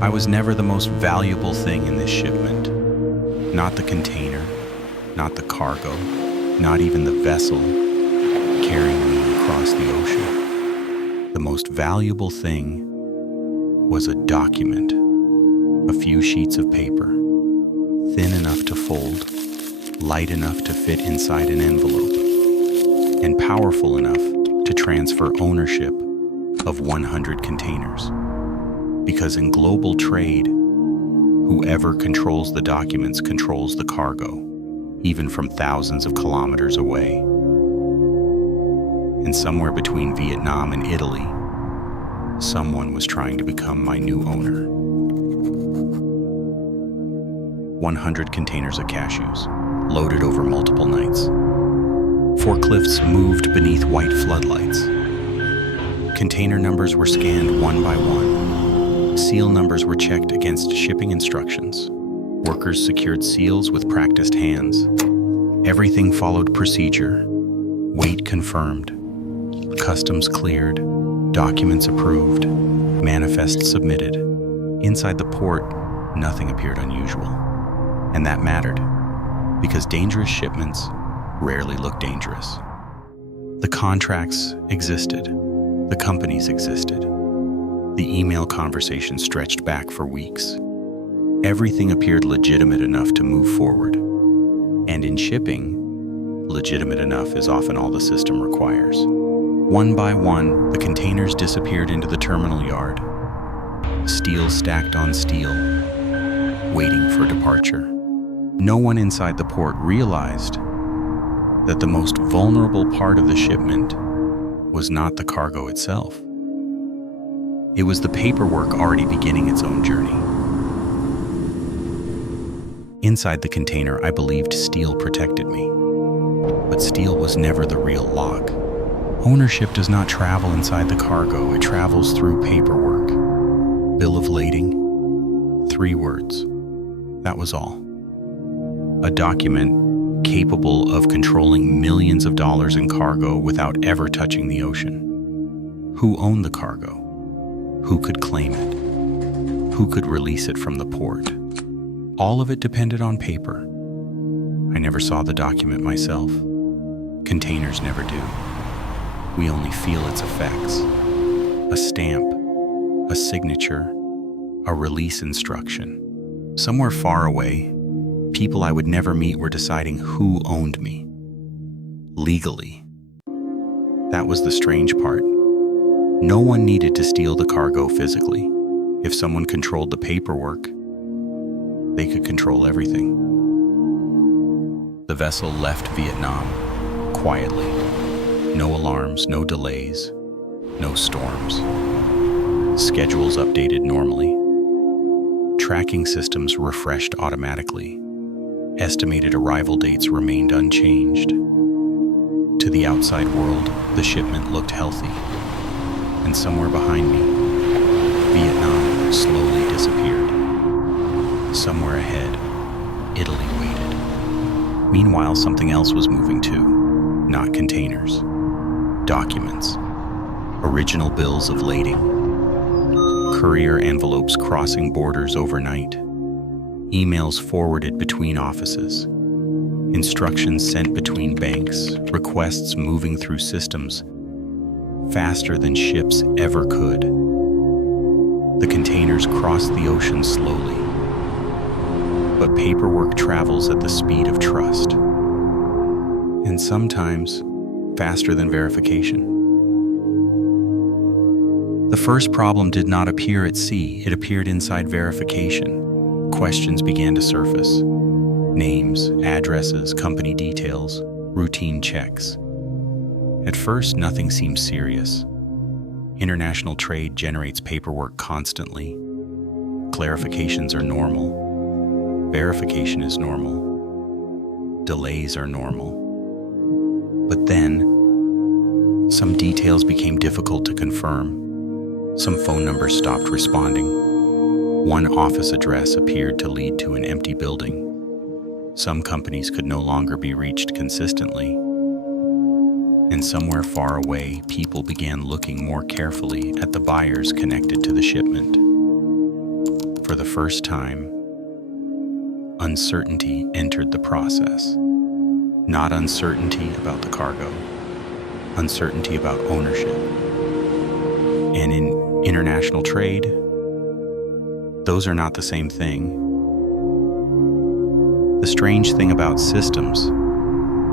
I was never the most valuable thing in this shipment. Not the container, not the cargo, not even the vessel carrying me across the ocean. The most valuable thing was a document, a few sheets of paper, thin enough to fold, light enough to fit inside an envelope, and powerful enough to transfer ownership of 100 containers. Because in global trade, whoever controls the documents controls the cargo, even from thousands of kilometers away. And somewhere between Vietnam and Italy, someone was trying to become my new owner. 100 containers of cashews, loaded over multiple nights. Forklifts moved beneath white floodlights. Container numbers were scanned one by one. Seal numbers were checked against shipping instructions. Workers secured seals with practiced hands. Everything followed procedure. Weight confirmed. Customs cleared. Documents approved. Manifest submitted. Inside the port, nothing appeared unusual. And that mattered, because dangerous shipments rarely look dangerous. The contracts existed. The companies existed. The email conversation stretched back for weeks. Everything appeared legitimate enough to move forward. And in shipping, legitimate enough is often all the system requires. One by one, the containers disappeared into the terminal yard. Steel stacked on steel, waiting for departure. No one inside the port realized that the most vulnerable part of the shipment was not the cargo itself. It was the paperwork already beginning its own journey. Inside the container, I believed steel protected me. But steel was never the real lock. Ownership does not travel inside the cargo, it travels through paperwork. Bill of lading, 3 words. That was all. A document capable of controlling millions of dollars in cargo without ever touching the ocean. Who owned the cargo? Who could claim it? Who could release it from the port? All of it depended on paper. I never saw the document myself. Containers never do. We only feel its effects. A stamp, a signature, a release instruction. Somewhere far away, people I would never meet were deciding who owned me. Legally. That was the strange part. No one needed to steal the cargo physically. If someone controlled the paperwork, they could control everything. The vessel left Vietnam, quietly. No alarms, no delays, no storms. Schedules updated normally. Tracking systems refreshed automatically. Estimated arrival dates remained unchanged. To the outside world, the shipment looked healthy. And somewhere behind me, Vietnam slowly disappeared. Somewhere ahead, Italy waited. Meanwhile, something else was moving too. Not containers. Documents. Original bills of lading. Courier envelopes crossing borders overnight. Emails forwarded between offices. Instructions sent between banks. Requests moving through systems faster than ships ever could. The containers crossed the ocean slowly. But paperwork travels at the speed of trust. And sometimes faster than verification. The first problem did not appear at sea, it appeared inside verification. Questions began to surface. Names, addresses, company details, routine checks. At first, nothing seemed serious. International trade generates paperwork constantly. Clarifications are normal. Verification is normal. Delays are normal. But then, some details became difficult to confirm. Some phone numbers stopped responding. One office address appeared to lead to an empty building. Some companies could no longer be reached consistently. And somewhere far away, people began looking more carefully at the buyers connected to the shipment. For the first time, uncertainty entered the process. Not uncertainty about the cargo, uncertainty about ownership. And in international trade, those are not the same thing. The strange thing about systems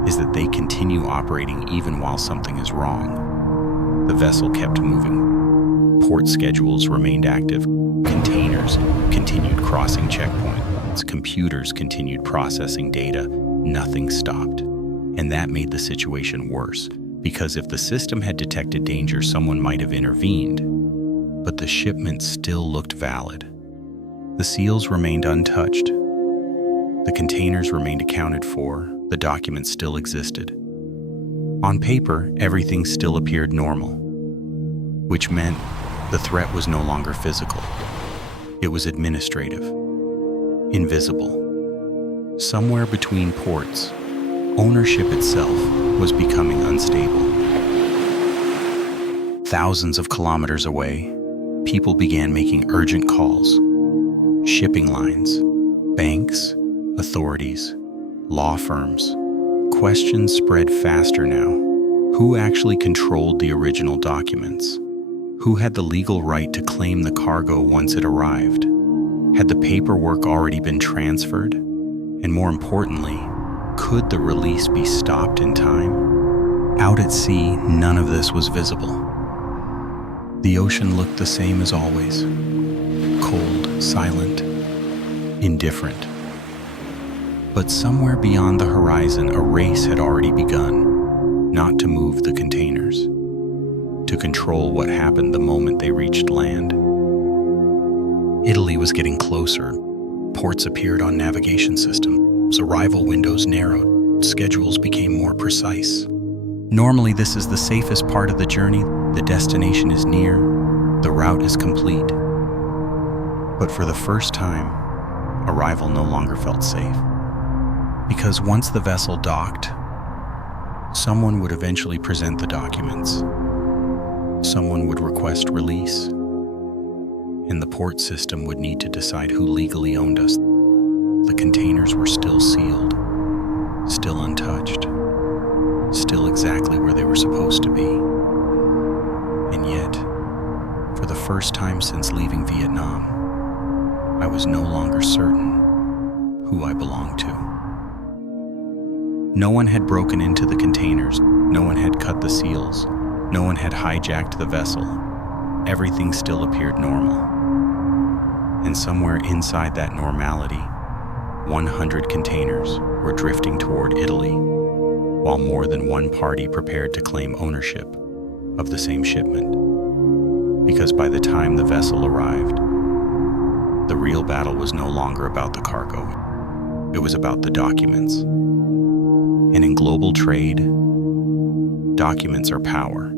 is that they continue operating even while something is wrong. The vessel kept moving. Port schedules remained active. Containers continued crossing checkpoints. Computers continued processing data. Nothing stopped. And that made the situation worse, because if the system had detected danger, someone might have intervened. But the shipment still looked valid. The seals remained untouched. The containers remained accounted for. The documents still existed. On paper, everything still appeared normal, which meant the threat was no longer physical. It was administrative, invisible. Somewhere between ports, ownership itself was becoming unstable. Thousands of kilometers away, people began making urgent calls. Shipping lines, banks, authorities, law firms. Questions spread faster now. Who actually controlled the original documents? Who had the legal right to claim the cargo once it arrived? Had the paperwork already been transferred? And more importantly, could the release be stopped in time? Out at sea, none of this was visible. The ocean looked the same as always. Cold, silent, indifferent. But somewhere beyond the horizon, a race had already begun, not to move the containers, to control what happened the moment they reached land. Italy was getting closer. Ports appeared on navigation systems. Arrival windows narrowed. Schedules became more precise. Normally, this is the safest part of the journey. The destination is near. The route is complete. But for the first time, arrival no longer felt safe. Because once the vessel docked, someone would eventually present the documents. Someone would request release. And the port system would need to decide who legally owned us. The containers were still sealed, still untouched, still exactly where they were supposed to be. And yet, for the first time since leaving Vietnam, I was no longer certain who I belonged to. No one had broken into the containers. No one had cut the seals. No one had hijacked the vessel. Everything still appeared normal. And somewhere inside that normality, 100 containers were drifting toward Italy, while more than one party prepared to claim ownership of the same shipment. Because by the time the vessel arrived, the real battle was no longer about the cargo. It was about the documents. And in global trade, documents are power.